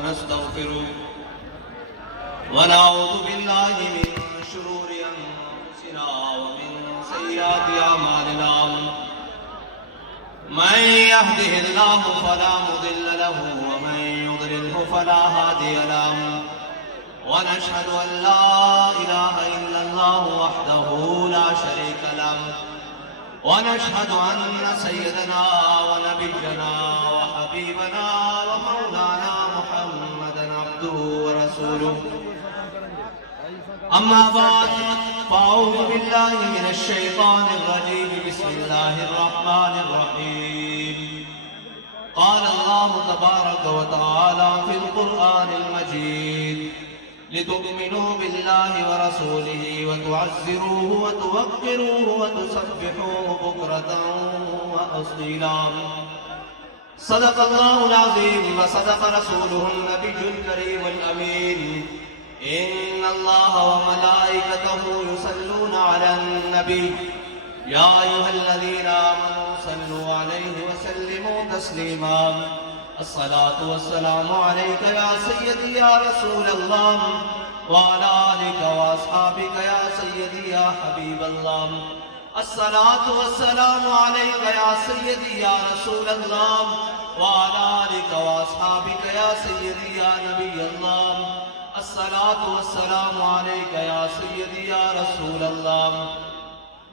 ونستغفره ونعوذ بالله من شرور أنفسنا ومن سيئات أعمالنا من يهده الله فلا مضل له ومن يضلله فلا هادي له ونشهد أن لا إله إلا الله وحده لا شريك له ونشهد أن سيدنا ونبينا وحبيبنا ومولانا محمدا عبده ورسوله أما بعد فأعوذ بالله من الشيطان الرجيم بسم الله الرحمن الرحيم قال الله تبارك وتعالى في القرآن المجيد لتؤمنوا بالله ورسوله وتعزروه وتوقروه وتسبحوه بكرة وأصيلا صدق الله العظيم وصدق رسوله النبي الكريم الأمين إن الله وملائكته يصلون على النبي يا أيها الذين آمنوا صلوا عليه وسلموا تسليما الصلاة والسلام عليك يا سيدي يا رسول الله وعلى آلك وأصحابك يا سيدي يا حبيب الله الصلاة والسلام عليك يا سيدي يا رسول الله وعلى آلك وأصحابك يا سيدي يا نبي الله الصلاة والسلام عليك يا سيدي يا رسول الله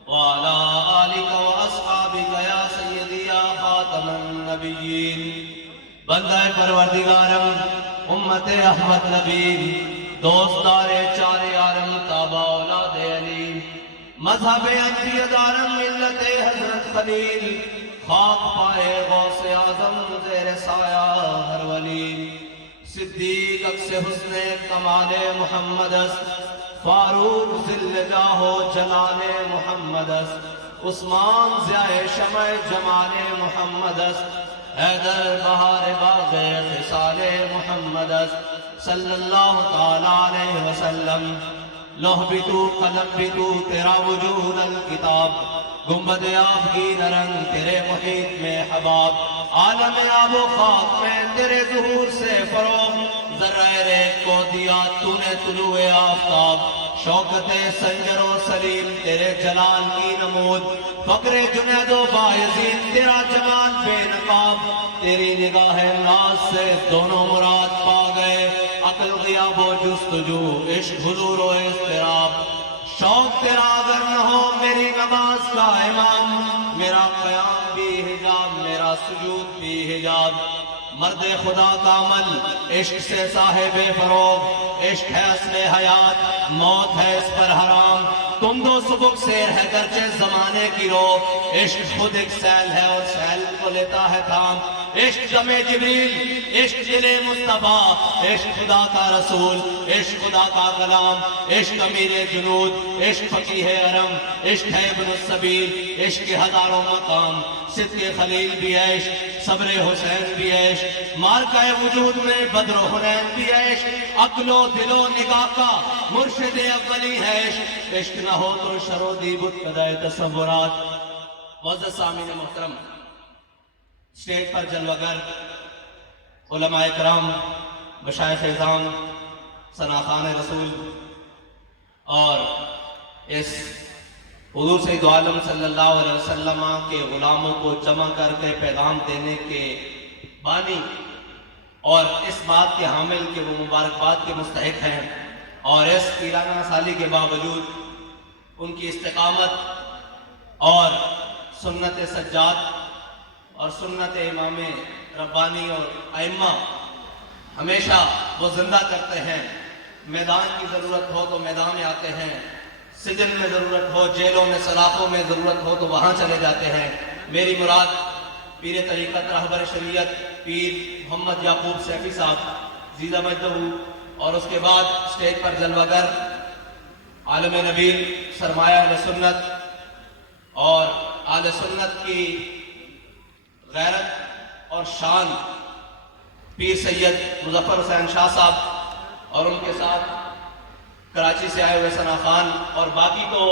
وعلى آلك وأصحابك يا سيدي يا خاتم النبيين بندہ پروردگارم امت احمد نبی دوستار چار عالم تابع اولاد علی مذہب انبیاء دارم ملت حضرت خلیل خاک پائے غوث اعظم زیر سایہ ہر ولی صدیق اکس حسن کمال محمد فاروق ذل جاہ جلال محمد عثمان ضیاء شمع جمال محمد حیدر بہار باغ خصال محمد صلی اللہ تعالی علیہ وسلم لوح بھی تو قلم بھی تو تیرا وجود الکتاب گنبد آفگین رنگ تیرے محیط میں حباب عالم آب و خاک میں تیرے ظہور سے فروغ ذرہ ریت کو دیا تو نے طلوع آفتاب شوکت سنجر و سلیم تیرے جلال کی نمود فقر جنید و بایزید تیرا جمال بے نقاب تیری نگاہ ناز سے دونوں مراد پا گئے عقل غیاب و جستجو عشق حضور و اضطراب شوق تیرا اگر نہ ہو میری نماز کا امام میرا قیام بھی حجاب میرا سجود بھی حجاب مرد خدا کا عمل عشق سے صاحب فروغ عشق ہے اصل حیات موت ہے اس پر حرام تم دو سبک سیر ہے گرچہ زمانے کی رو عشق خود ایک سیل ہے اور سیل کو لیتا ہے تھام عشق جمع جبریل عشق دل مصطفیٰ عشق خدا کا رسول عشق خدا کا کلام عشق امیر جنود عشق فقیہ حرم عشق ہے ابن السبیل عشق کے ہزاروں مقام صدق خلیل بھی ہے عشق صبر حسین بھی ہے عشق مارکہ وجود میں بدر و حنین بھی ہے عشق عقل و دل و نگاہ کا مرشد اولی ہے عشق عشق نہ ہو تو شرو دی بت قدائے تصورات معزز سامعین محترم اسٹیج پر جلوگر علماء کرام مشائخ اعظام ثناخان رسول اور اس حضور سید عالم صلی اللہ علیہ وسلم کے غلاموں کو جمع کر کے پیغام دینے کے بانی اور اس بات کے حامل کے وہ مبارکباد کے مستحق ہیں اور اس پیرانہ سالی کے باوجود ان کی استقامت اور سنت سجاد اور سنت امام ربانی اور ائمہ ہمیشہ وہ زندہ کرتے ہیں میدان کی ضرورت ہو تو میدان میں آتے ہیں سجن میں ضرورت ہو جیلوں میں سلاخوں میں ضرورت ہو تو وہاں چلے جاتے ہیں میری مراد پیر طریقت رہبر شریعت پیر محمد یعقوب سیفی صاحب زیدہ مجدہ اور اس کے بعد اسٹیج پر جلوگر عالم نبیل سرمایہ اہل سنت اور اہل سنت کی غیرت اور شان پیر سید مظفر حسین شاہ صاحب اور ان کے ساتھ کراچی سے آئے ہوئے ثنا خان اور باقی تو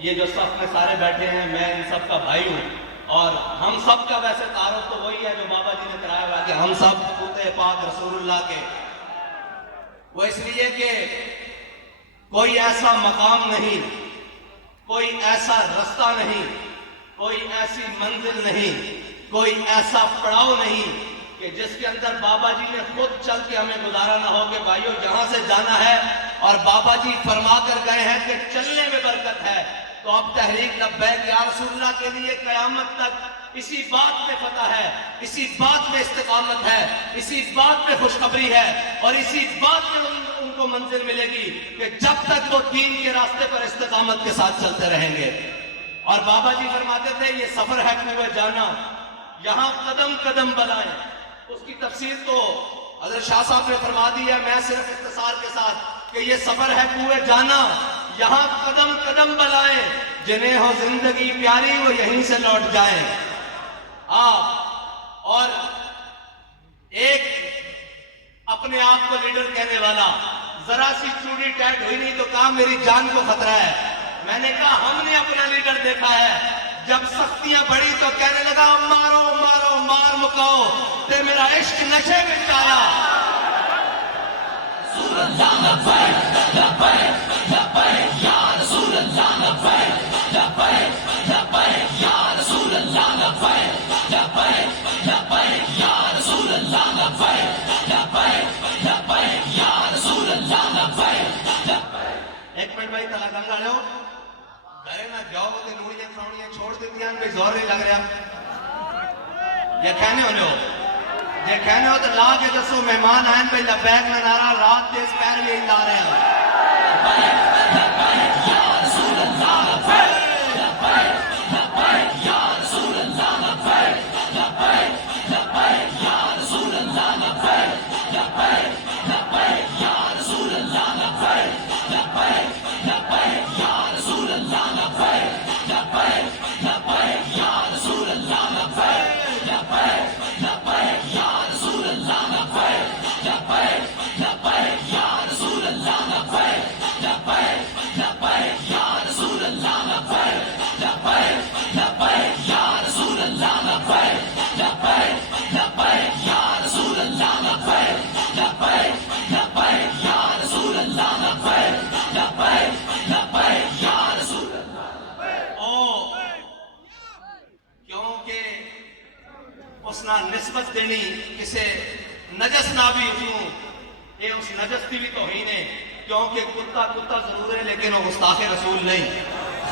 یہ جو صف میں سارے بیٹھے ہیں میں ان سب کا بھائی ہوں اور ہم سب کا ویسے تعارف تو وہی ہے جو بابا جی نے کرایا ہوا کہ ہم سب پوتے پاک رسول اللہ کے؟ وہ اس لیے کہ کوئی ایسا مقام نہیں، کوئی ایسا رستہ نہیں، کوئی ایسی منزل نہیں، کوئی ایسا پڑاؤ نہیں کہ جس کے اندر بابا جی نے خود چل کے ہمیں گزارا نہ ہو کہ بھائیو جہاں سے جانا ہے، اور بابا جی فرما کر گئے ہیں کہ چلنے میں برکت ہے، تو اب تحریک لبیک یا رسول اللہ کے لیے قیامت تک اسی بات میں فتح ہے، اسی بات میں استقامت ہے، اسی بات میں خوشخبری ہے، اور اسی بات میں ان کو منزل ملے گی کہ جب تک وہ دین کے راستے پر استقامت کے ساتھ چلتے رہیں گے۔ اور بابا جی فرماتے تھے یہ سفر ہے کوہ جانا، یہاں قدم قدم بلائیں۔ اس کی تفسیر تو حضرت شاہ صاحب نے فرما دی ہے، میں صرف اختصار کے ساتھ کہ یہ سفر ہے کوہ جانا، یہاں قدم قدم بلائیں، جنہیں ہو زندگی پیاری وہ یہیں سے لوٹ جائیں۔ اور ایک اپنے آپ کو لیڈر کہنے والا، ذرا سی چوڑی ٹائٹ ہوئی نہیں تو کہا میری جان کو خطرہ ہے۔ میں نے کہا ہم نے اپنا لیڈر دیکھا ہے، جب سختیاں بڑھی تو کہنے لگا مارو مارو مار مکاؤ تے میرا عشق نشے میں آیا۔ رسول اللہ لبیک لبیک لبیک یا رسول اللہ لبیک لبیک لبیک یا رسول اللہ لبیک لبیک لبیک یا رسول اللہ لبیک لبیک لبیک یا رسول اللہ لبیک۔ ایک منٹ بھائی تلا گنگا لے ہو گھرے نہ جاؤ تے نوڑیاں کھاؤنیاں چھوڑ دیتی ہیں بھائی زور نہیں لگ رہا، یہ کہنے ہونے ہو یہ کہنے ہو تو لا کے دسو مہمان آئیں بھائی لبیک میں نعرہ رات دے اس پیر میں ہی لا رہے ہیں۔ لبیک لبیک یا رسول اللہ لبیک لبیک لبیک یا رسول اللہ لبیک لبیک لبیک یا رسول اللہ لبیک لبیک لبیک یا رسول اللہ لبیک لبیک لبیک یا رسول اللہ لبیک لبیک لبیک یا رسول اللہ لبیک لبیک لبیک یا رسول اللہ لبیک لبیک لبیک یا رسول اللہ لبیک لبیک لبیک یا رسول اللہ لبیک لبیک لبیک یا رسول اللہ لبیک لبیک لبیک یا رسول اللہ لبیک لبیک لبیک یا رسول اللہ لبیک لبیک لبیک یا رسول اللہ۔ کیونکہ اس نہ نسبت دینی کسے نجس نہ بھی اتنوں یہ اس نجس کی بھی توہین ہے، کیونکہ کتا کتا ضرور ہے لیکن وہ گستاخ رسول نہیں،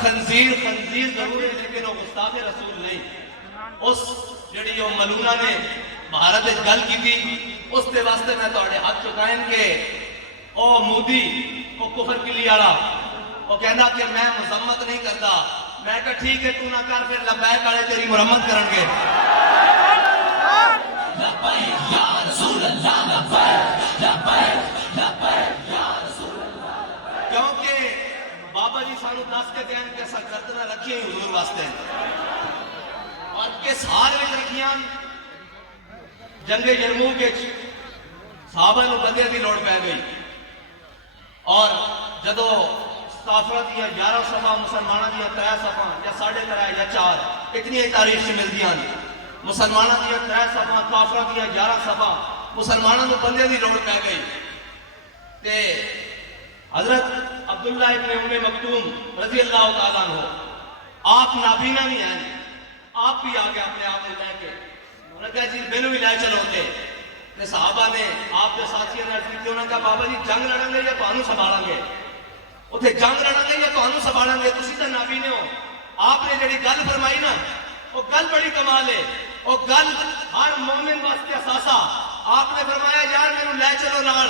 خنزیر خنزیر ضرور ہے لیکن وہ گستاخ رسول نہیں۔ اس جڑی وہ ملونہ نے بھارت گل کی تھی اس کے واسطے میں توڑے ہاتھ چکائیں کہ او مودی او کفر کلی آڑا وہ کہنا کہ میں مذمت نہیں کرتا، میں کہا ٹھیک ہے تو نہ کر پھر لبیک آڑے تیری مرمت کرن گے۔ لبیک یا رسول اللہ لبیک لبیک لبیک یا رسول اللہ۔ کیونکہ بابا جی سانو دس کے دین کے سا گردنہ رکھیے حضور واسطے، اور کس حال میں رکھیاں جنگ یرموک کے صحابہ نو بندے دی لوڑ پہ گئی، اور جدو کافرہ دیا 11 صفحہ مسلمانہ دیا 3 صفحہ یا 3.5 یا 4 اتنی ہی تاریخ سے مل دیا، مسلمانہ دیا 3 صفحہ کافرہ دیا 11 صفحہ مسلمانہ نو بندے دی لوڑ پہ گئی۔ تے حضرت عبداللہ ابن ام مکتوم رضی اللہ تعالیٰ عنہ آپ نابینا بھی ہیں، آپ بھی آگے اپنے آپ نے لے کے انہوں نے کہا جی مینوں بھی لے چلو تے صحابہ نے آپ کے ساتھیوں نے عرض کی، انہوں نے کہا بابا جی جنگ لڑیں گے یا تانوں سنبھالیں گے؟ اتنے جنگ لڑیں گے یا تانوں سنبھالیں گے؟ تسی تے نابینے ہو۔ آپ نے جڑی گل فرمائی نا وہ گل بڑی کمال ہے، وہ گل ہر مومن واسطے اثاثہ۔ آپ نے فرمایا یار مینوں لے چلو نال،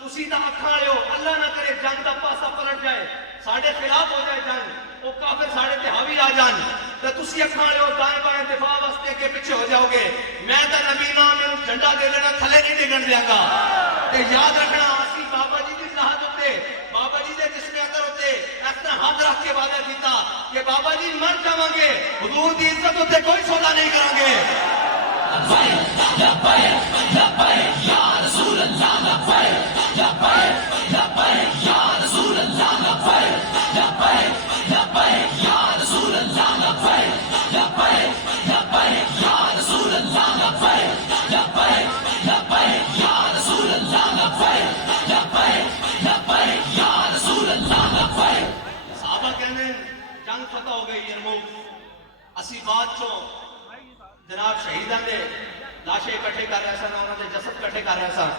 تسی تے اکھاں والے ہو، اللہ نہ کرے جنگ دا پاسا پلٹ جائے، ساڈے خلاف ہو جائے جنگ، وہ کافر ساڑے تے حاوی آ جان تو تسی اکھاں والے ہو، دائیں بائیں دفاع واسطے کے پیچھے ہو جاؤ گے، میں تے نبی نام میں جھنڈا دے دینا تھلے نہیں ڈگن دیاں گا۔ تے یاد رکھنا اسی بابا جی دی ذات ہوتے، بابا جی دے جسم اندر ہوتے اس طرح ہاتھ رکھ کے وعدہ کیتا کہ بابا جی مر جاواں گے، حضور دی عزت ہوتے کوئی سودا نہیں کریں گے۔ لبیک لبیک لبیک یا رسول اللہ لبیک لبیک لبیک یا رسول اللہ لبیک لبیک لبیک یا رسول اللہ لبیک لبیک لبیک یا رسول اللہ لبیک لبیک لبیک فتح ہو گئی یرموک، اسی بعد چوں جناب شہیداں دے لاشیں اکٹھے کر رہے سن، انہوں نے جسد اکٹھے کر رہے سن.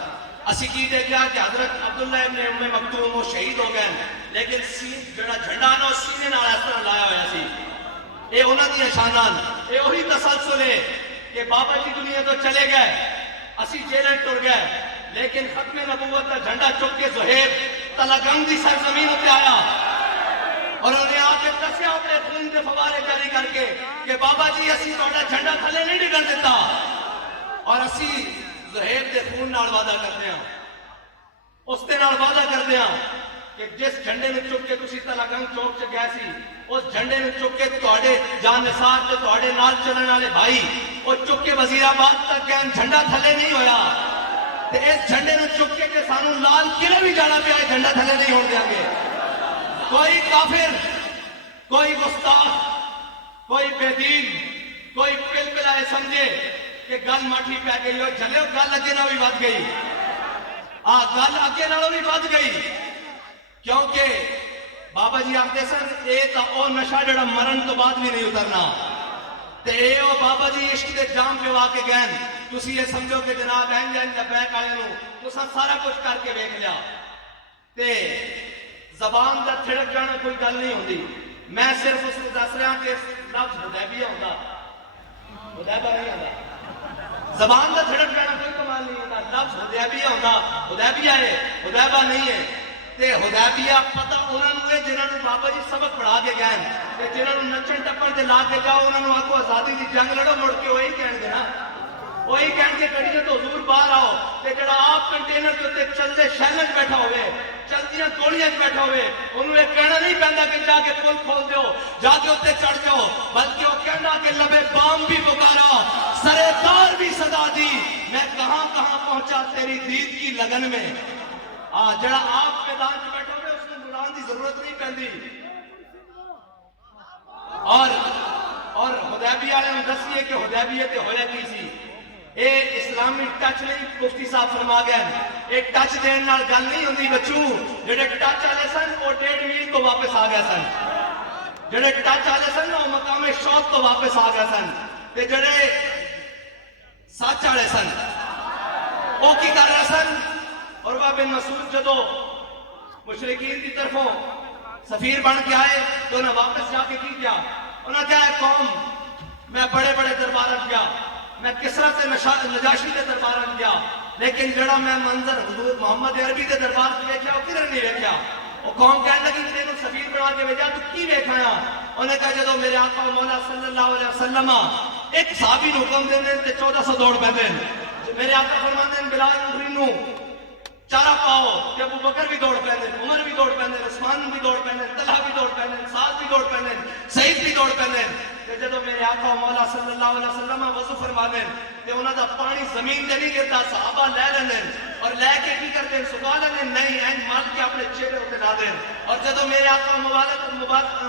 اسی کی دیکھا کہ حضرت عبداللہ ابن ام مکتوم وہ شہید ہو گئے، لیکن جڑا جھنڈا نا سینے نال اس طرح لایا ہوا سی. اے انہاں دی شاناں، اے وہی تسلسل ہے کہ بابا جی دنیا تو چلے گئے، اسی جیلیں ٹر گئے، لیکن ختم نبوت کا جھنڈا چک کے زہیب تلگنگ دی سرزمین تے آیا اور انہوں نے آ کے دسیا اپنے خون کے فوارے جاری کر کے کہ بابا جی اسی تہاڈا جھنڈا تھلے نہیں ڈگن دیتا، اور اسی زہیب دے خون نال وعدہ کرتے ہیں، اس دے نال وعدہ کرتے ہیں کہ جس جھنڈے نو چک کے تسی تلگنگ چوک چ گئے سی، اس جھنڈے نو چک کے تہاڈے جان نثار تے تہاڈے نال چلن والے بھائی وہ چک کے وزیر آباد تک گئے، جھنڈا تھلے نہیں ہویا. تے اس جھنڈے نو چک کے کہ سانو لال قلعے بھی جانا پیا، جھنڈا تھلے نہیں ہون دیاں گے. کوئی کافر، کوئی گستاخ، کوئی بے دین، کوئی پل پلائے سمجھے کہ گل ماٹھی پہ گئی ہو، جھلے گل اگے نہ بھی ود گئی، گل اگے نالوں بھی ود گئی، کیونکہ بابا جی آختے سن اے تا او نشہ جڑا مرن تو بعد بھی نہیں اترنا، تے اے او بابا جی عشق دے جام پہ وا کے گئے. تسی یہ سمجھو کہ جناب اینج لبیک آئے نو تساں سارا کچھ کر کے ویکھ لیا، تے زبان دا تھڑک جانا کوئی گل نہیں ہوندی. میں صرف اس کو دس رہا کہ لفظ حدیبیہ ہوندا، حدیبہ نہیں ہوندا. زبان دا تھڑک جانا کوئی کمال نہیں ہوتا، لفظ حدیبیہ ہوندا، حدیبیہ ہے، حدیبہ نہیں ہے. تے حدیبیہ پتہ انہاں نوں ہے جنہاں نوں بابا جی سبق پڑھا کے گئے، تے جنہاں نوں نچن ٹپن تے لا کے جاؤ انہاں نوں آکھو آزادی دی جنگ لڑو، مڑ کے وہی کہن گے نا، وہی کہن کے کڑیے تو حضور باہر آؤ. تے جڑا آپ کنٹینر کے تے چلدے شہرن بیٹھا ہوئے، چلدیاں گولیاں بیٹھا ہوئے، انہوں یہ کہنا نہیں پہندا کہ جا کے پل کھول دیو، جا کے اتنے چڑھ جاؤ، بلکہ وہ کہنا کہ لبے بام بھی پکارا، سرے تار بھی صدا دی، میں کہاں کہاں پہنچا تیری دید کی لگن میں. جڑا آپ میدان میں بیٹھا ہوئے اس میں بلان دی ضرورت نہیں پہندی. اور حدیبیہ والے ہم دسیے کہ حدیبیہ تے ہویا کی سی. اے اسلامی ٹچ نہیں، مفتی صاحب فرما گئے اے ٹچ دین نال گل نہیں ہوندی بچو. جڑے ٹچ والے سن وہ 1.5 میل تو واپس آ گئے سن، جڑے ٹچ والے سن وہ مقام شوق تو واپس آ گئے سن، تے جڑے سچ والے سن وہ کی کر رہے سن. عروہ بن مسعود جدو مشرکین کی طرفوں سفیر بن کے آئے تو انہیں واپس جا کے کی کیا، انہوں نے کہا قوم میں بڑے بڑے دربارت گیا، میں کسرا سے نجاشی کے دربارت گیا، لیکن جڑا میں منظر حضور محمد عربی کے دربار سے دیکھا وہ کدھر نہیں دیکھا. وہ قوم کہنے لگی تینوں سفیر بنا کے بھیجا تو کی دیکھایا؟ انہوں نے کہا جدو میرے آقا مولا صلی اللہ علیہ وسلم ایک صحابی نے حکم دے دیں تے 1400 دوڑ پہ دیں. میرے آقا فرماتے ہیں بلال نو چارہ پاؤ کہ ابو بکر بھی دوڑ پہنے، عمر بھی دوڑ پہنے، عثمان بھی دوڑ پہنے، طلحہ بھی دوڑ پہنے، سعد بھی دوڑ پہنے، سعید بھی دوڑ پہنے. کہ جدو میرے آقا مولا صلی اللہ علیہ وسلم وضو فرما دیں کہ انہوں دا پانی زمین تے نہیں گرتا، صحابہ لے لیں اور لے کے کی کرتے ہیں سکھا لیں نہیں این مال کے اپنے چہرے ہوتے لا دیں. اور جدو میرے آقا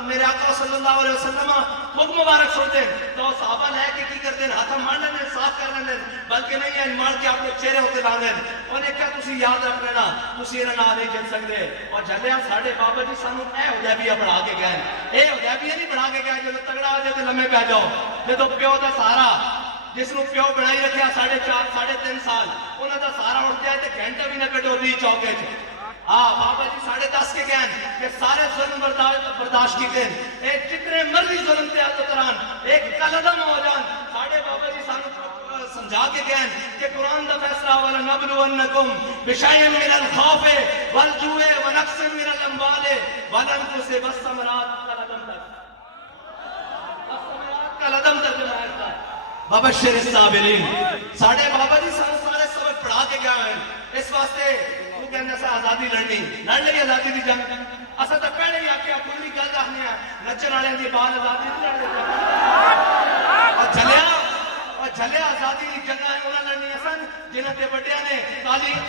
میرے آقا صلی اللہ علیہ وسلم خود مبارک سنتے ہیں تو صحابہ لے کے کی کرتے ہیں ہاتھ مار لیں صاف کر لیں، بلکہ نہیں این مال کے اپنے چہرے ہوتے لا دیں. انہیں کیا تسی یاد رکھ لینا تسی انہاں نال نہیں جل سکتے. اور جلیا ساڈے بابا جی سانو اے حدیبیہ بنا کے گئے، اے حدیبیہ نہیں بنا کے گئے جدو تگڑا ہو جائے تے لمے پہ جاؤ. جدو پیو دا سہارا جس نو پیو بنائی رکھیا 4.5 3.5 سال انہاں دا سہارا اٹھ جائے تے گھنٹہ بھی نہ کٹو دی چوکے چ. بابا جی 10.5 کے گئے کہ سارے ظلم برداشت کیتے ہیں، اے جتنے مرضی ظلم تے اتران ایک قلم ہو جان. ساڈے بابا جی سانو سمجھا کے گئے کہ قرآن دا فیصلہ وَلَنَبْلُوَنَّكُمْ بِشَيْءٍ مِّنَ الْخَوْفِ وَالْجُوعِ وَنَقْصٍ مِّنَ الْأَمْوَالِ وَالْأَنفُسِ وَالثَّمَرَاتِ قلم ترجمہ ہے وَبَشِّرِ الصَّابِرِينَ. ساڈے بابا جی سارے سبق پڑھا کے گئے ہیں. اس واسطے تو کہنے سے آزادی لڑنی لڑ لئی آزادی دی جنگ. اساں تو پہلے ہی آکھیا کلی گل آخنی ہے نچن والے دی بال آزادی نہیں لڑ لئی اور جھلیا آزادی دی جنگاں انہاں لڑنی سن جنہاں دے بڑیاں نے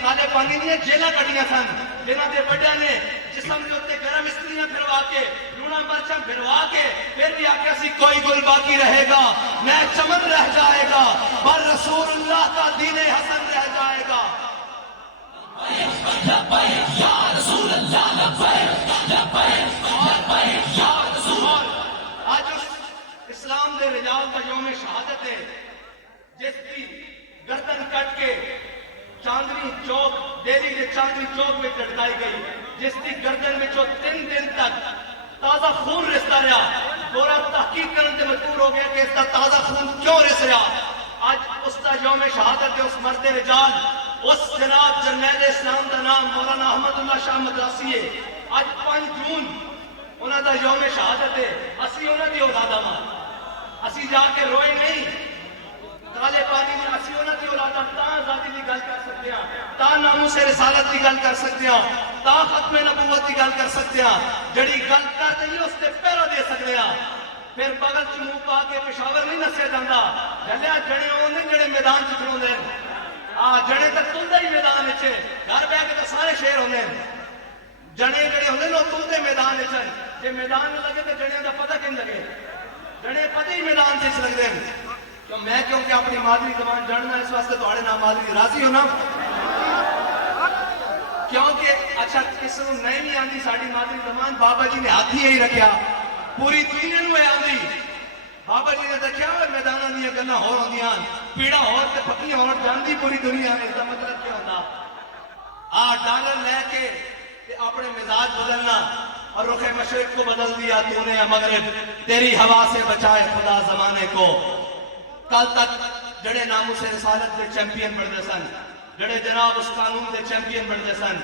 کالے پانی نہیں جیلاں کٹیاں سن، جنہاں دے بڑیاں نے جسم دے اوتے گرم استریاں پھروا کے لونا مرچاں پھروا کے پھر بھی آکھیا سی کوئی گل باقی رہے گا نہ چمن رہ جائے گا پر رسول اللہ کا دین حسن رہ جائے گا. لبیک یا رسول اللہ لبیک لبیک لبیک یا رسول اللہ. جس کی گردن کٹ کے چاندنی چوک دہلی کے چاندنی چوک میں لٹکائی گئی، جس کی گردن میں 3 دن تک تازہ خون رستا رہا، گورا تحقیق کرنے سے مجبور ہو گیا کہ اس کا تازہ خون کیوں رس رہا۔ آج اس کا یوم شہادت ہے، اس مرد رجال، اس جناب جرنیل اسلام کا نام مولانا احمد اللہ شاہ مدراسی ہے۔ آج 5 جون انہوں کا یوم شہادت ہے، اسی انہوں کی اولادہ ماں، اسی جا کے روئے نہیں کالے پانی میں، اسی انہوں کی اولادہ تاں آزادی کی گل کر سکتے ہیں، تاں ناموس رسالت کی گل کر سکتے ہیں، تاں ختم نبوت کی گل کر سکتے ہیں، جڑی گل کر دئی اس سے پہرا دے سکتے ہیں۔ پھر بغل چ منہ پا کے پشاور نہیں نسیا جاتا، جلیا جڑے ہوندے جڑے میدان چ کھڑوندے جڑے تے تلدے ہی میدان وچ، گھر بیٹھ کے تے سارے شیر ہوندے، جڑے جڑے ہوندے نو تلدے میدان وچ، جے میدان نہ لگے تے جڑیاں دا پتہ کیں لگے، جڑے پتہ ہی میدان وچ لگدے ہیں۔ تو میں کیونکہ اپنی مادری زبان جاننا اس واسطے تھوڑے نام مادری راضی ہو نا، کیونکہ اچھا کس نو نہیں آندی ساڈی مادری زبان، بابا جی نے ہاتھ ہی رکھیا، پوری دنیا نو آندی۔ بابا جی نے دیکھا میداناں دیاں گلاں ہور ہوندیاں، پیڑاں ہور تے پکیاں ہور جاندی پوری دنیا میں، اس دا مطلب کیا ہوندا؟ ڈالر لے کے تے اپنے مزاج بدلنا اور رخ مشرق کو بدل دیا تو نے مغرب، تیری ہوا سے بچائے خدا زمانے کو۔ کل تک جڑے ناموس رسالت دے چیمپئن بنتے سن، جڑے جناب اس قانون دے چیمپئن بنتے سن،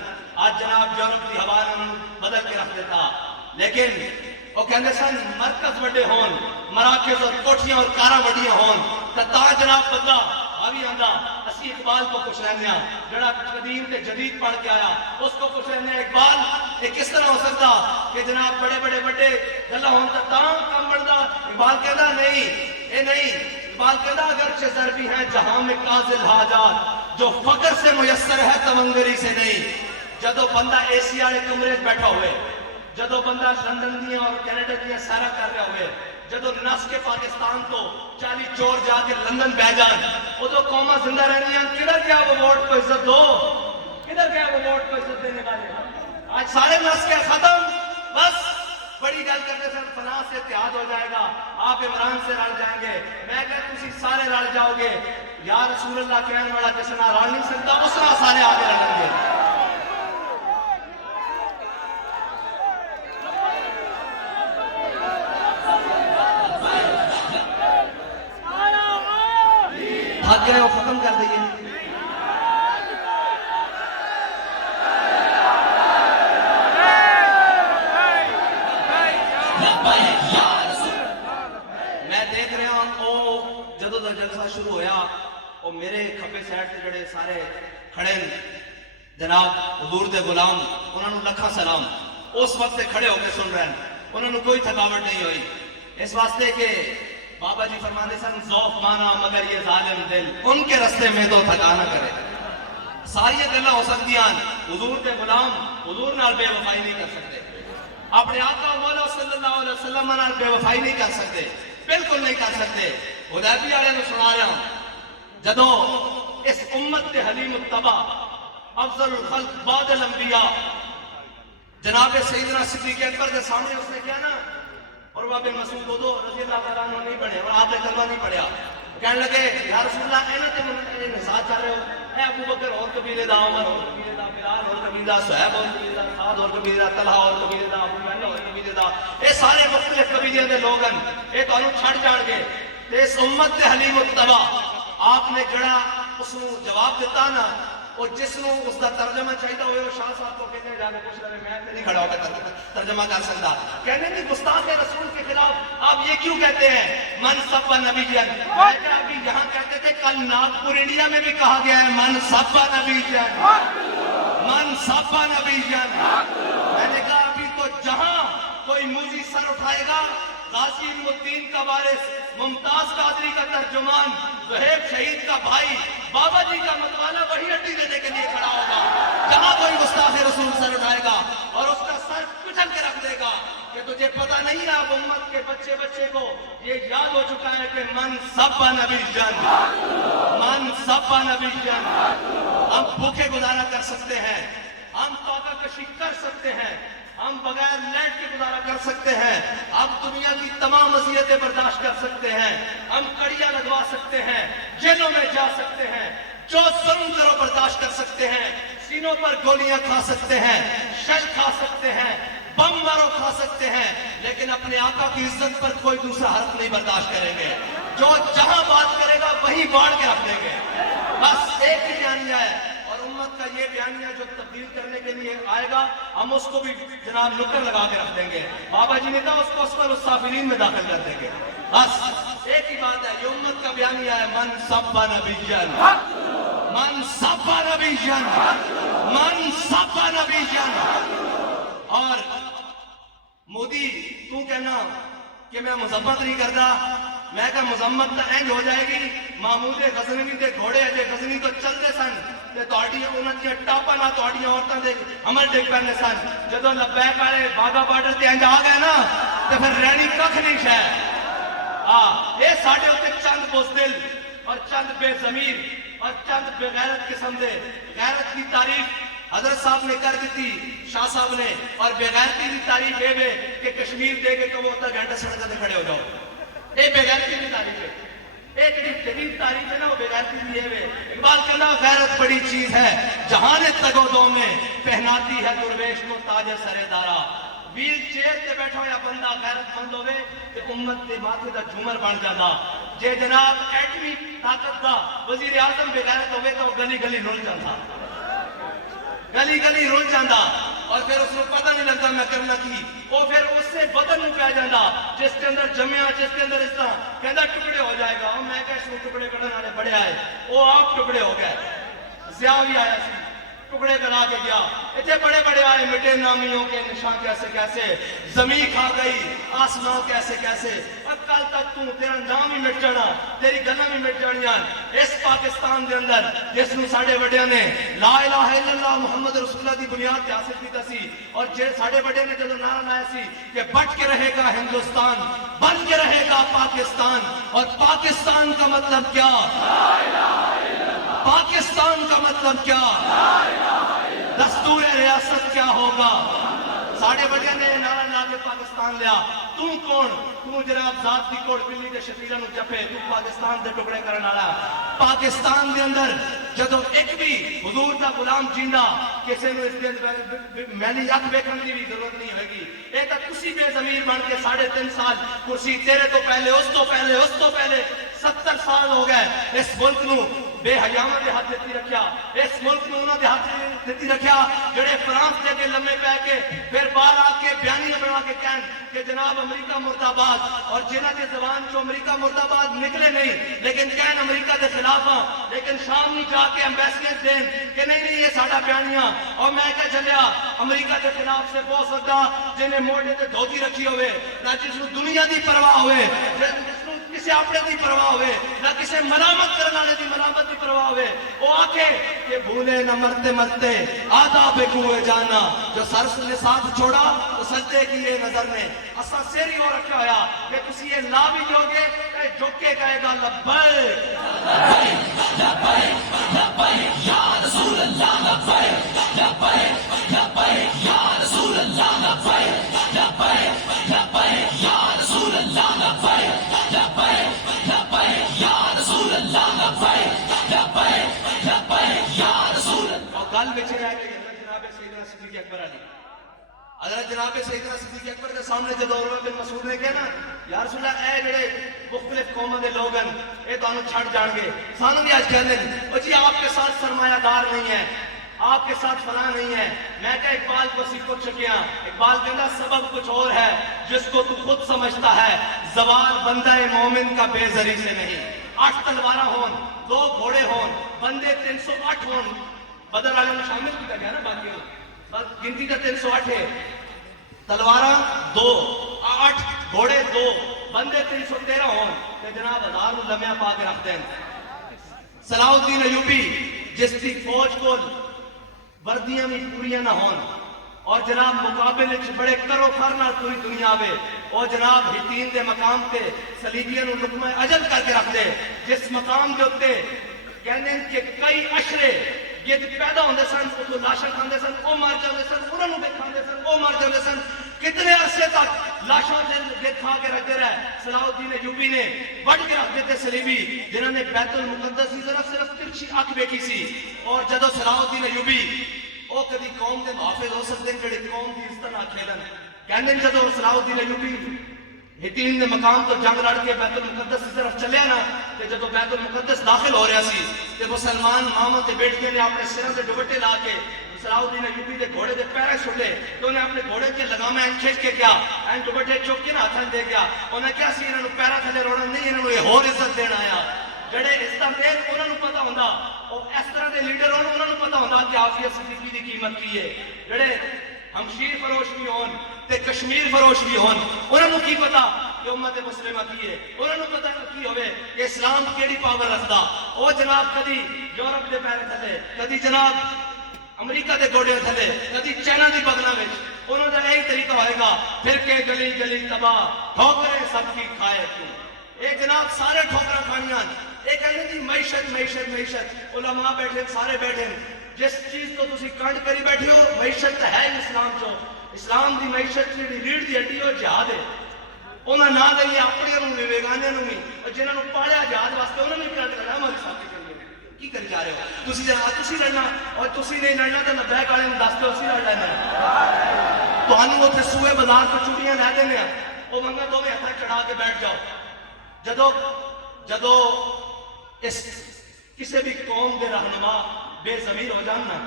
آج جناب یورپ کی ہوا نے بدل کے رکھ دیتا۔ لیکن وہ کہندے سن مرکز وڈے ہون، مراکز اور کوٹھیاں اور کاراں وڈیاں ہون تا جناب بندہ آوی آندا۔ اسی اقبال کو پوچھ رہے ہیں جڑا قدیم تے جدید پڑھ کے آیا، اس کو پوچھ رہے ہیں اقبال یہ کس طرح ہو سکتا کہ جناب بڑے بڑے بڑے گلا ہون تا کم بندا؟ اقبال کہندا نہیں، اے نہیں، اقبال کہندا اگرچہ ضربی ہیں جہاں میں کاذل حاجات، جو فقر سے میسر ہے تمنگری سے نہیں۔ جدو بندہ ایشیا والے کمرے بیٹھا ہوئے، جدو بندہ لندن دیا اور کینیڈا دیا سارا کر رہا ہوئے، جدو نس کے پاکستان تو 40 چور جا کے لندن بہ جان، ادو قوما زندہ رہنی ہیں، کدھر گیا وہ ووٹ کو عزت دو، کدھر گیا وہ ووٹ کو عزت دینے والے؟ آج سارے نس کے ختم، بس بڑی گل کرتے سن فلاں سے اتحاد ہو جائے گا، آپ عمران سے رل جائیں گے، میں کہتا تسی سارے رل جاؤ گے، یا رسول اللہ کہنے والا جس نہ رل نہیں سکتا اس نہ سارے آگے رلیں گے۔ بھاگ گئے وہ ختم کر دئیے۔ میں دیکھ رہا ہوں جدو دا جلسہ شروع ہویا وہ میرے کھبے سائڈ سے جڑے سارے کھڑے جناب حضور دے غلام، انہوں نے لکھا سلام اس وقت سے کھڑے ہو کے سن رہے ہیں، انہوں نے کوئی تھکاوٹ نہیں ہوئی، اس واسطے کہ بابا جی فرماتے سن ذوق مانا مگر یہ ظالم دل ان کے رستے میں تو تھکا نہ کرے۔ ساری گلاں ہو سکتی ہیں، حضور دے غلام حضور نال بے وفائی نہیں کر سکتے، اپنے آقا مولا صلی اللہ علیہ وسلم نال بے وفائی نہیں کر سکتے، بالکل نہیں کر سکتے۔ حدیبیہ والے کو سنا رہا ہوں، جدو اس امت کے حلیم الطبع افضل الخلق بعد الانبیاء جناب سیدنا صدیق اکبر کے سامنے اس نے کیا نا، اور وہ بن مسعود دو رضی اللہ تعالیٰ عنہ نہیں پڑھے اور آپ نے کلمہ نہیں پڑھیا، کہنے لگے یا رسول اللہ اینا تے نسات کر رہے ہو، اے ابو بکر اور قبیلے دا، عمر اور قبیلے دا، بلال اور قبیلے دا، صہیب اور قبیلے دا، سعد اور قبیلے دا، طلحہ اور قبیلے دا، ابو بکر اور قبیلے دا، اے سارے مختلف قبیلے دے لوگ ہیں، اے تانوں چھڑ جان گے تے اس امت تے حلیم الطبع آپ نے جڑا اس نو جواب دیتا نا، اور جس نو اس دا ترجمہ چاہیے ہوئے وہ شاہ صاحب کو کہنے جانے کچھ لگے میں نہیں کھڑا ہو کے ترجمہ کر سکتا، کہنے نہیں گستاخ رسول کے خلاف آپ یہ کیوں کہتے ہیں من سب نبی جن؟ ابھی یہاں کہتے تھے کل ناگپور انڈیا میں بھی کہا گیا ہے من سب نبی جن، من سب نبی جن۔ میں نے کہا ابھی تو جہاں کوئی موزی سر اٹھائے گا، غازی علم الدین کا وارث، ممتاز قادری کا ترجمان، زہیب شہید کا بھائی، بابا جی کا متوالا وہی ہڈی دینے کے لیے کھڑا ہوگا جہاں کوئی گستاخ رسول سر اٹھائے گا اور اس کا سر کچل کے رکھ دے گا کہ تجھے پتہ نہیں ہے اب امت کے بچے بچے کو یہ یاد ہو چکا ہے کہ من سب نبی جن، من سب نبی جن۔ ہم بھوکے گزارا کر سکتے ہیں، ہم توبہ کشی کر سکتے ہیں، ہم بغیر لائٹ کے گزارا کر سکتے ہیں، ہم دنیا کی تمام اذیتیں برداشت کر سکتے ہیں، ہم کڑیاں لگوا سکتے ہیں، جیلوں میں جا سکتے ہیں، جو ظلم کرو برداشت کر سکتے ہیں، سینوں پر گولیاں کھا سکتے ہیں، شل کھا سکتے ہیں، بم مارو کھا سکتے ہیں، لیکن اپنے آقا کی عزت پر کوئی دوسرا حرف نہیں برداشت کریں گے۔ جو جہاں بات کرے گا وہیں باڑ کے رکھ دیں گے۔ بس ایک ہی بیانیہ ہے، اور امت کا یہ بیانیہ جو تبدیل کرنے کے لیے آئے گا، ہم اس کو بھی جناب نکر لگا کے رکھ دیں گے۔ بابا جی نے کہا اس کو اسفل السافلین میں داخل کر دیں گے۔ بس ایک ہی بات ہے، یہ امت کا بیانیہ ہے، من سب نبیًا من سب نبیًا من سب نبیًا۔ اور مودی تو کہنا کہ میں مذمت نہیں کرتا، میں کہا مذمت تو اینج ہو جائے گی، محمود غزنوی دے گھوڑے اجے غزنی تو چلتے سن تے تہاڈیاں انہاں دیاں ٹاپاں نال تہاڈیاں عورتاں دے عمل ڈگ پیندے سن، جدوں لبیک والے باغا بارڈر تے اینج آ گئے نا تے پھر رہنی ککھ نہیں شے۔ اے ساڈے اوتے چند بزدل اور چند بے ضمیر اور چند بے غیرت قسم دے غیرت کی تعریف حضرت صاحب نے کر دیتی، شاہ صاحب نے، اور بے غیرتی کی تعریف یہ ہے کہ کشمیر دے کے کہو اتنا گھنٹہ سڑک تے کھڑے ہو جاؤ، یہ بے غیرتی کی تعریف ہے۔ ایک جدید تعریف ہے نا وہ بے غیرتی کی ہے۔ اقبال کہنا غیرت بڑی چیز ہے جہان تگو دو میں پہناتی ہے درویش کو تاج سرے دارا۔ ویل چیئر تے بیٹھا ہوا بندہ غیرت مند ہوئے تے امت دے ماتھے دا جھومر بن جاتا، جے جناب ایٹمی طاقت دا وزیر اعظم بے غیرت ہوئے تو گلی گلی رول جاتا، گلی گلی رول جاندہ، اور پھر اس کو پتہ نہیں لگتا میں کرنا کی، وہ پھر اس سے بدن میں پہ جاندہ جس کے اندر جمعہ، جس کے اندر اس طرح کہندہ ٹکڑے ہو جائے گا۔ میں کہا اس کو ٹکڑے کرنے والے بڑے آئے، وہ آپ ٹکڑے ہو گئے، ضیاء بھی آیا سی ٹکڑے کرا کے گیا، اتنے بڑے بڑے آئے، مٹے نامیوں کے نشان کیسے کیسے، زمین کھا گئی آسمان کیسے کیسے، اور کل تک تیرا نام ہی مٹ جانا، تیری گلاں بھی مٹ جانیاں۔ اس پاکستان دے اندر جس نو ساڈے وڈیاں نے لا الہ الا اللہ محمد رسول اللہ دی بنیاد تے حاصل کیتا سی، اور جے ساڈے وڈیاں نے جدوں نعرہ لایا سی کہ بٹ کے رہے گا ہندوستان، بن کے رہے گا پاکستان، اور پاکستان کا مطلب کیا، پاکستان کا مطلب کیا، دستور ریاست کیا ہوگا۔ ساڑھے بڑے نے نعرہ لا کے پاکستان لیا، تم کون، تم جناب ذات دی کوڑ بلی دے شفیرہ نو جپے، تم پاکستان دے ٹکڑے کرنا لا۔ پاکستان دے اندر جدو ایک بھی حضور دا غلام جیندہ کسے نو اس دن میلی اکھ بیکھن دی بھی ضرورت نہیں ہوئے گی۔ ایک کسی بے ضمیر بن کے 3.5 سال کرسی تیرے تو پہلے اس تو پہلے اس تو پہلے 70 سال ہو گئے اس ملک نو بے حیامہ دے ہاتھ دیتی رکھیا، اس ملک نو انہوں دے ہاتھ دیتی رکھیا جڑے فرانس دے کے لمے پہ کے پھر باہر آ کے بیانیاں بنا کے کہن کہ جناب امریکہ مردآباد، اور جنہ کے زبان جو امریکہ مردآباد نکلے نہیں لیکن کہن امریکہ دے خلاف ہاں، لیکن شام نہیں جا کے ایمبیسیز دین کہ نہیں نہیں یہ ساڈا بیانیاں۔ اور میں کہہ چلیا امریکہ دے خلاف سے بہت سکتا جنہیں موڑے تے دھوتی رکھی ہوئے، نہ جس کو دنیا دی پرواہ ہوئے، کسی اپنے دی پرواہ ہوئے، نہ کسی ملامت کرنے والے دی ملامت دی پرواہ ہوئے، وہ آکے کہ بھولے نہ مرتے مرتے آداب کوئے جانا، جو سر نے ساتھ چھوڑا تو سجدے کیے نظر نے۔ اسا سیری ہو رکھا ہویا کہ کسی یہ لا بھی جوگے کہ جھکے کہے گا لبیک لبیک لبیک لبیک یا رسول اللہ، لبیک لبیک لبیک یا رسول اللہ، لبیک لبیک لبیک یا رسول اللہ، لبیک لبیک لبیک یا رسول اللہ، لبیک لبیک لبیک یا رسول اللہ۔ اور گل بچ رہا ہے کہ جناب سیدنا صدیق اکبر علی، حضرت جناب سیدنا صدیق اکبر کے سامنے جب عروہ بن مسعود نے کہا نا یا رسول اللہ اے جڑے مختلف قوموں کے لوگ ہیں اے تانوں چھڑ جان گے، سانوں بھی آج کہندے او جی آپ کے ساتھ سرمایہ دار نہیں ہے، آپ کے ساتھ فلاں نہیں ہے۔ میں کہا اقبال کو سی پوچھ چکیا، اقبال کہنا سبب کچھ اور ہے جس کو تو خود سمجھتا ہے، زوال بندہ مومن کا بے زری سے نہیں۔ 8 تلواراں ہون، 2 گھوڑے ہون، بندے 308 ہون، بدر والے میں شامل کیا گیا نا باقی گنتی کا 308 ہے، تلواراں 2، 8 گھوڑے 2، بندے 313 ہون کہ جناب 1000 لمحہ پا کے رکھتے ہیں۔ صلاح الدین ایوبی جس کی فوج کو وردیاں بھی پوریاں نہ ہون اور جناب مقابلے بڑے کرو کرنا پوری دنیا آوے، اور جناب ہتین دے مقام تے صلیبیاں نو لقمہ اجل کر کے رکھ دے، جس مقام کے اتے کہنے کہ کئی اشرے گد پیدا ہوندے سن اتوں لاشاں کھاندے سن وہ مر جاندے سن انہاں نوں بھی کھاندے سن وہ مر جاندے سن کتنے عرصے تک لاشاں تے گد کھا کے رکھتے رہے صلاح الدین ایوبی نے وڈ کے رکھ دیتے صلیبی جنہاں نے بیت المقدس کی صرف ترچھی اکھ ویکھی سی اور جدوں صلاح الدین ایوبی وہ کدی قوم دے محافظ ہو سکتے ہیں جڑے قوم کی عزت نہ کھیلن کہندے جدوں صلاح الدین ایوبی ہتین دے مقام تو جنگ لڑ کے بیت المقدس کی طرف چلے نا تے جدوں بیت المقدس داخل ہو رہا سی تے مسلمان ماما تے بیٹھے نے اپنے سراں تے دوپٹے لا کے صلاح الدین ایوبی دے گھوڑے دے پیرے چھٹے تو انہیں اپنے گھوڑے کے لگام این کھچ کے کیا این دوپٹے چک کے نا ہتھاں دے گیا انہیں کیا سی انہاں نوں پیرا تھلے روڑا نہیں انہاں نوں یہ ہور عزت دینا آیا جڑے عزت دے انہاں نوں پتہ ہوندا او اس طرح دے لیڈر ہون انہاں نوں پتہ ہوندا کہ عافیہ صدیقی دی قیمت کی ہے جڑے ہمشیر فروش بھی ہون تے کشمیر فروش بھی ہون انہاں نوں کی پتہ کہ امت مسلمہ کی ہے انہاں نوں پتہ کی ہوے کہ اسلام کیڑی پاور رکھدا او جناب کدی یورپ دے پیرے تھلے کدی جناب امریکہ دے گوڑے تھلے کدی چائنا دی بدنا وچ انہاں دا یہی طریقہ ہوئے گا پھر کے گلی گلی تباہ ٹھوکریں سب کی کھائے کیوں اے جناب سارے ٹھوکراں کھانیاں اے کہندے جی معیشت معیشت معیشت علماء بیٹھے سارے بیٹھے جس چیز تو تسی کنڈ کری بیٹھے ہو معیشت ہے ہی اسلام چو اسلام دی معیشت جڑی ریڑھ دی ہڈی ہو جہاد ہے انہاں نہ دئیے اپنے نوں بھی بیگانے نوں بھی جنہاں نوں پالیا جہاد واسطے انہاں نے کیا کرنا ہماری ساتھی کرنی کی کر جا رہے ہو تسی لڑنا اور تسی نہیں لڑنا تو لبیک والے نوں دس دو اسی لڑ لینا تہانوں اوتھے سوئے بازار تو چوڑیاں لے دینے او منگا دوویں ہتھاں چڑھا کے بیٹھ جاؤ جدو اس کسی بھی قوم دے رہنما بے ضمیر ہو جاننا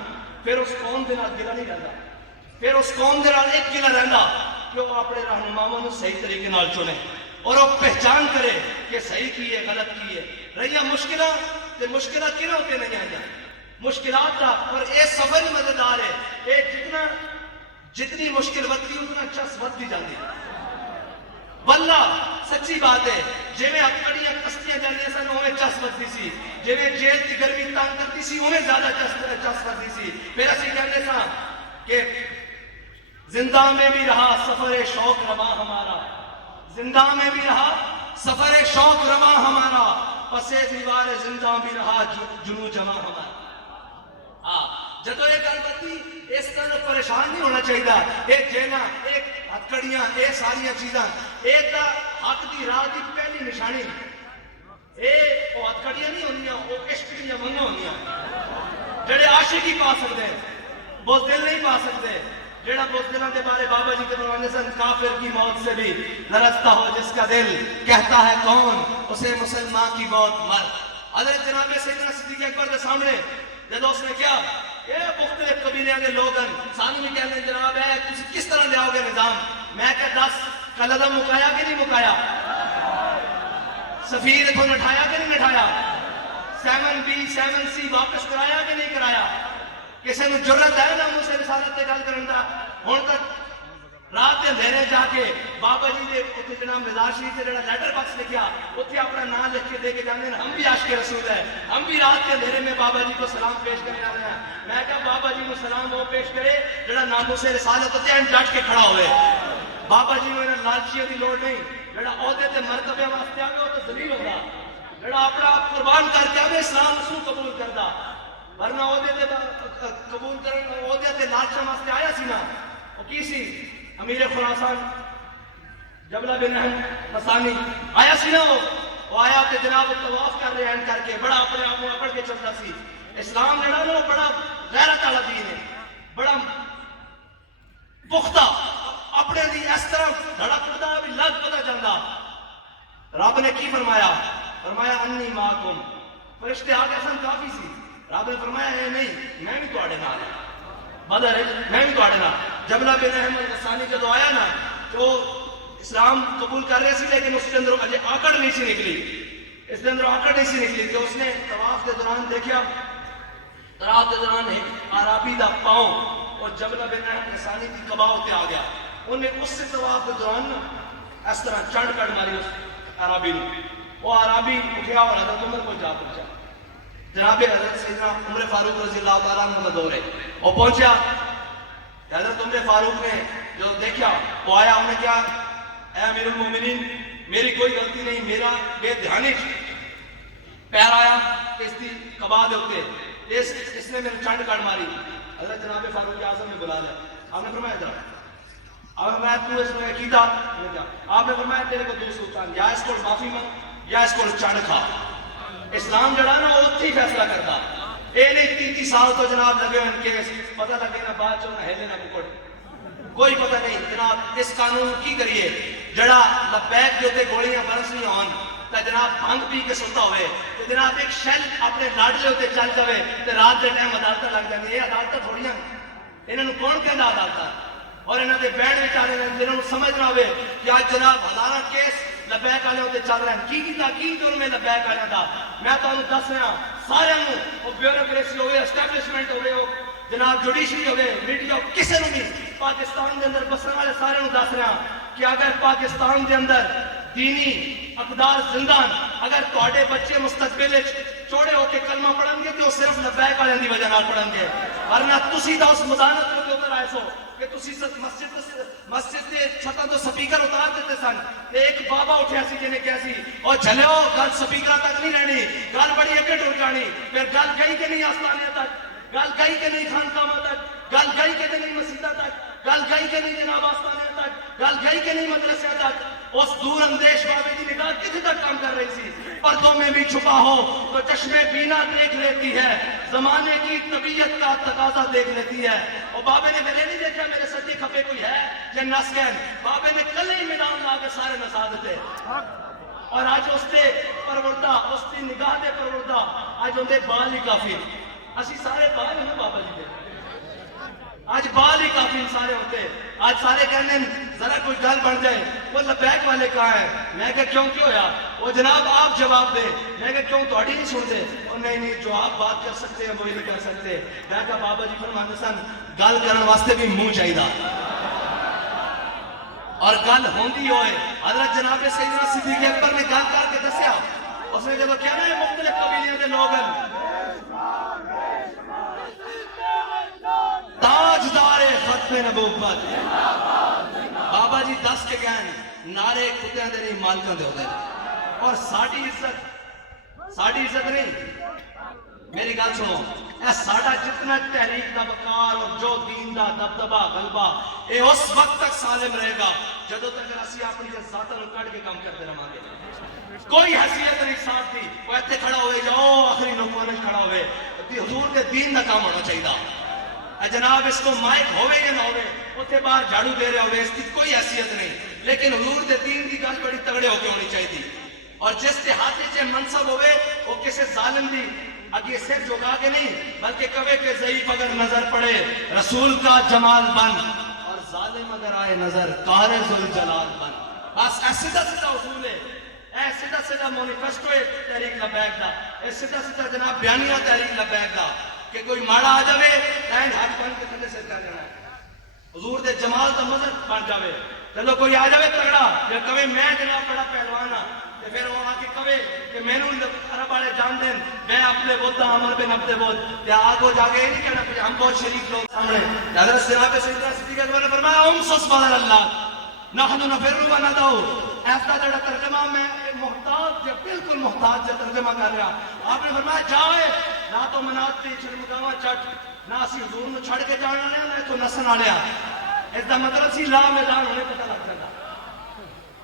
پھر اس قوم دے نال گلا نہیں رہندا پھر اس قوم دے نال ایک گلا رہندا کہ وہ اپنے رہنماؤں نوں صحیح طریقے نال چنے اور وہ پہچان کرے کہ صحیح کی ہے غلط کی ہے رہیا مشکلات تے مشکلات کیوں ہوتے نہیں آئیں مشکلات کا اور اے سفر ہی مزیدار ہے اے جتنی مشکل بڑھتی اتنا چس بڑھتی جاتی ہے واللہ سچی بات ہے جی میں اکڑیاں کستیاں جاندیاں سن اوویں چس بڑھتی سی جی میں جیل کی گرمی تنگ کرتی سی اوویں زیادہ چس بڑھتی سی پھر اسی کہندے سا کہ زندہ میں بھی رہا سفر شوق رواں ہمارا زندہ میں بھی رہا سفر شوق رواں ہمارا پسے دیوار زندہ بھی رہا جنو جمع ہمارا جدو ایک گل بتی اس طرح پریشان نہیں ہونا چاہیے ایک جینا ایک ہتکڑیاں ایک ساری چیزاں ایک دا حق دی راہ دی پہلی نشانی وہ ہتکڑیاں نہیں ہوندیاں وہ عشق دی منگاں ہوندیاں جڑے عاشق ہی پا سکتے بزدل نہیں پا سکتے جڑا بزدلاں دے بارے بابا جی کے فرماندے سن کافر کی موت سے بھی لرزتا ہو جس کا دل کہتا ہے کون اسے مسلمان کی موت مر حضرت جناب سیدنا صدیق اکبر کے سامنے جب اس نے کیا یہ مختلف قبیلے کے لوگ سانو بھی کہتے ہیں جناب ہے تسی کس طرح لے آؤ گے نظام میں کہ 10 قلم مکایا کہ نہیں مکایا سفیر کو نٹھایا کہ نہیں نٹھایا 7B 7C واپس کرایا کہ نہیں کرایا کسی نے جرت ہے نا مجھ سے رسالت تے گل کرن دا ہن تک رات کے اندھیرے جا کے بابا جی نے اتنے جناب مزار شریف سے جڑا لیٹر باکس لکھیا اتنے اپنا نام لکھ کے دے کے جانے ہم بھی عاشق رسول ہیں ہم بھی رات کے اندھیرے میں بابا جی کو سلام پیش کرنے آ رہے ہیں میں کہا بابا جی کو سلام وہ پیش کرے جڑا ناموں سے رسالت ہوتے ہیں ڈٹ کے کھڑا ہوئے بابا جی کو انہیں لالچیوں کی لوڑ نہیں جڑا عہدے تے مرتبے واسطے آگے وہ تو ذلیل ہوگا جڑا اپنا قربان کر کے آگے اسلام رسول قبول کردا ورنہ عہدے تے قبول کرن عہدے تے لالچاں واسطے آیا سی نا وہ کی سی امیر خراسان جبلہ بن احمد مسانی آیا سی نا وہ آیا کہ جناب طواف کر رہے ہیں کر کے بڑا اپنے آپ کو اپڑ کے چلتا سی اسلام جڑا نا بڑا غیرت والا دین ہے بڑا پختہ اپنے دی اس طرح دھڑکدا بھی لگ پتا جاندا رب نے کی فرمایا انی معکم فرشتے آ کے سن کافی سی رب نے فرمایا اے نہیں میں بھی تواڈے نال ہاں بدر میں بھی تواڈے نال جبلہ بن احمد غسانی جدو آیا نا تو اسلام قبول کر رہے سی لیکن اس کے اندر اجے آکڑ نہیں سی نکلی اس کے اندر آکڑ نہیں سی نکلی کہ اس نے طواف کے دوران دیکھا طواف کے دوران ایک عربی دا پاؤں اور جبلہ بن احمد غسانی کی قبا ہوتے آ گیا انہیں اس سے طواف کے دوران اس طرح چڑھ کر ماری اس عربی نے وہ عربی اٹھیا اور حضرت عمر کو جا پہنچا جناب حضرت سیدنا عمر فاروق رضی اللہ تعالیٰ عنہ کا دور ہے وہ پہنچا حضرت عمر فاروق نے جو دیکھا وہ آیا انہوں نے کیا اے امیر المومنین میری کوئی غلطی نہیں میرا بے دھیانی پیر آیا اس دی قبا دے ہوتے اس نے میرے چانڈ کاٹ ماری. حضرت جناب فاروق اعظم نے بلا لیا. آپ نے فرمایا ادھر. اب میں تو اس نے کیتا آپ نے فرمایا تیرے کو دو سلطان یا اس کو معافی مانگ یا اس کو چانڈ کھا. اسلام جڑا نا وہ اتھی فیصلہ کرتا. اے نے 30 سال تو جناب لگے ان کیس پتہ لگے نہ بات چوں نہ ہلے نہ ککڑ کوئی پتہ نہیں. جناب اس قانون کی کریے جڑا لبیک جو تے گولیاں برسنی ہون تے جناب بھنگ پی کے ستا ہوئے تے جناب ایک شیل اپنے لاڈلے ہوتے چل جاوے تے رات دے ٹائم عدالت لگ جاندی. یہ عدالت تھوڑیاں انہاں نوں کون کہندا عدالت اور انہاں دے بینڈ وچ آ رہے ہیں جنہاں نوں سمجھ نہ ہوے کہ آج جناب ہزاراں کیس لبیک والے ہوتے چل رہے ہیں. کی کیتا کی جرم ہے لبیک والے دا میں تانوں دس رہا سارے نوں او بیوروکریسی ہوے اسٹیبلشمنٹ ہوے جناب جوڈیشری ہوے میڈیا کسے نوں نہیں پاکستان دے اندر بسن والے سارے نوں دس رہا کہ اگر پاکستان دے اندر دینی اقدار زندان اگر تواڈے بچے مستقبل وچ چوڑے ہو کے کلمہ پڑھن گے تو وہ صرف لبیک والے دی وجہ نال پڑھن گے. ورنہ تسی دا اس مدانت کے اوپر آئے سو کہ تسی مسجد دے چھتاں تو سپیکر اتار دیتے سن. ایک بابا اٹھیا سی جنے کہیا سی او چلو گل سپیکراں تک نہیں رہنی گل بڑی اگے ٹر جانی. پھر گل گئی کہ نہیں آستانے تک گل گئی کہ نہیں خانقاہاں تک گل گئی کہ نہیں مسجداں تک گل گئی کہ نہیں جناب آستانے تک گل گئی کہ نہیں مدرسے تک. اس دور اندیش بابے کی نگاہ کتنے تک کام کر رہی تھی. پردوں میں بھی چھپا ہو تو چشمے بینا دیکھ لیتی ہے زمانے کی طبیعت کا تقاضا دیکھ لیتی ہے. اور بابے نے میرے نہیں دیکھا میرے سچے کھپے کوئی ہے یا نس گئے. بابے نے کل ہی میدان لا کے سارے نسا دیتے. اور آج اس دے پروردہ اس کی نگاہ دے پروردہ آج اندے بال ہی کافی. اسی سارے بال ہیں بابا جی دے آج بال ہی کافی سارے ہوتے. آج سارے کہنے ذرا کوئی گل بن جائے وہ لبیک والے کہاں ہیں. میں کہ کیوں کیوں ہویا وہ جناب آپ جواب دے. میں کہ کیوں تہاڈی نہیں سنتے اور نہیں جو آپ بات کر سکتے ہیں وہی نہیں کر سکتے. میں کہا بابا جی فرماندے سن گل کرن واسطے بھی منہ چاہیے اور گل ہوندی ہوئے. حضرت جناب سیدنا صدیق اکبر نے گل کر کے دسیا. اس نے جب کہنا ہے مختلف قبیلیاں دے لوگ تاجدار ختم نبوت بابا جی دس کے گئے نعرے کتیاں دے نہیں مالکاں دے ہوتے اور ساڑی عزت نہیں. میری گل سنو اے ساڑا جتنا تحریک دا وقار اور جو دین دا دبدبا غلبہ اے اس وقت تک سالم رہے گا جدو تک اسی اپنی ذاتاں نوں کڈ کے کام کرتے رہاں گے. کوئی حیثیت نہیں ساتھ دی وہ ایتھے کھڑا ہوئے جاؤ آخری لوگوں نے کھڑا ہوئے حضور کے دین دا کام ہونا چاہیے. جناب اس کو مائک ہوئے یا نہ ہوئے اتنے باہر جھاڑو دے رہے ہوئے اس کی کوئی حیثیت نہیں لیکن حضور دے دین کی گل بڑی تگڑے ہو کے ہونی چاہیے. اور جس کے ہاتھ سے منصب ہوئے وہ کسی ظالم دی اگے سر جھکا کے نہیں بلکہ کہے کہ ضعیف اگر نظر پڑے رسول کا جمال بن اور ظالم اگر آئے نظر قہر ذوالجلال بن. بس سیدھا سیدھا اصول ہے. اے سیدھا سیدھا مانیفیسٹو ہے تحریک لبیک دا. اے سیدھا سیدھا جناب بیانیہ تحریک لبیک دا کہ کوئی ماڑا آ جاوے لائن ہاتھ بن کے تھلے سے کر دینا حضور دے جمال دا مظہر بن جاوے. چلو کوئی آ جاوے تگڑا یا کہے میں جناب بڑا پہلوان ہاں تے پھر وہ آ کے کہے کہ مینوں عرب والے جان دین میں اپنے بت عمر بن عبد بت تے آگو جا کے نہیں کہنا کہ ہم بہت شریف لوگ سامنے. حضرت جناب سیدنا صدیق اکبر نے فرمایا امسس بدل اللہ نحن نفر و ندعو. ایسا جڑا ترجمہ میں محتاج یا بالکل محتاج یا ترجمہ کر رہا. آپ نے فرمایا جائے نہ تو منات دی شرمگاواں چٹ نہ اسی حضور نو چھڑ کے جانا لیا نہ تو نسن والیا. اس دا مطلب سی لا میدان ہونے پتہ لگ جاتا.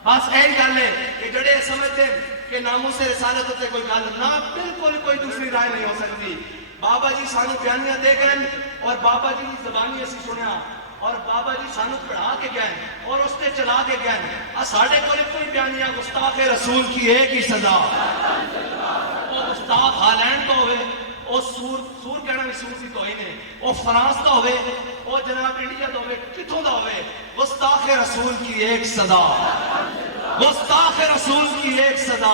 بس یہی گل ہے کہ جڑے سمجھتے ہیں کہ ناموس رسالت تے کوئی گل نہ بالکل کوئی دوسری رائے نہیں ہو سکتی. بابا جی سانو بیانیاں دے گئے اور بابا جی کی زبانی اسی سنیا اور بابا جی سانو پڑھا کے گئے اور اس تے چلا کے گئے. ساڈے کول کوئی بیانیہ گستاخ رسول کی ایک ہی سزا وہ گستاخ ہالینڈ تو ہوئے وہ سور کہنا بھی سور سی تو ہی نہیں وہ فرانس کا ہوئے وہ جناب انڈیا تو ہوئے کتوں دا ہوئے گستاخ رسول کی ایک سزا گستاخ رسول کی ایک سزا.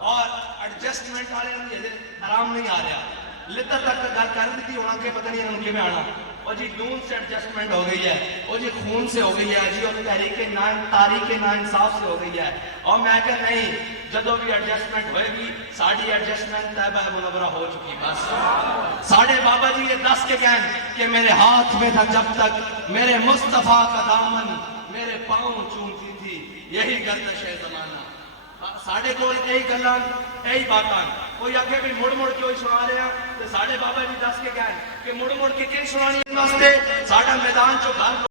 اور ایڈجسٹمنٹ والے آرام نہیں آ رہا لطر تک گل کر دی تھی ہونا کہ پتہ نہیں ان کے میں آنا اور جی نون سے ایڈجسٹمنٹ ہو گئی ہے اور جی خون سے ہو گئی ہے جی اور تاریخ ناانصاف سے ہو گئی ہے. اور میں کہ نہیں جدو بھی ایڈجسٹمنٹ ہوئے گی ساڑی ایڈجسٹمنٹ طیبہ منورہ ہو چکی. بس ساڑھے بابا جی یہ دس کے کہیں کہ میرے ہاتھ میں تھا جب تک میرے مصطفیٰ کا دامن میرے پاؤں چومتی تھی یہی گردش ہے زمانہ. ساڑھے کو یہی گلان یہی باتاں کوئی آکھے بھی مڑ مڑ کے ہوئی سنا رہے ہیں تو ساڑھے بابا جی دس کے گئے کہ مڑ مڑ کے کیوں سنانی واسطے ساڑھا میدان چو گھر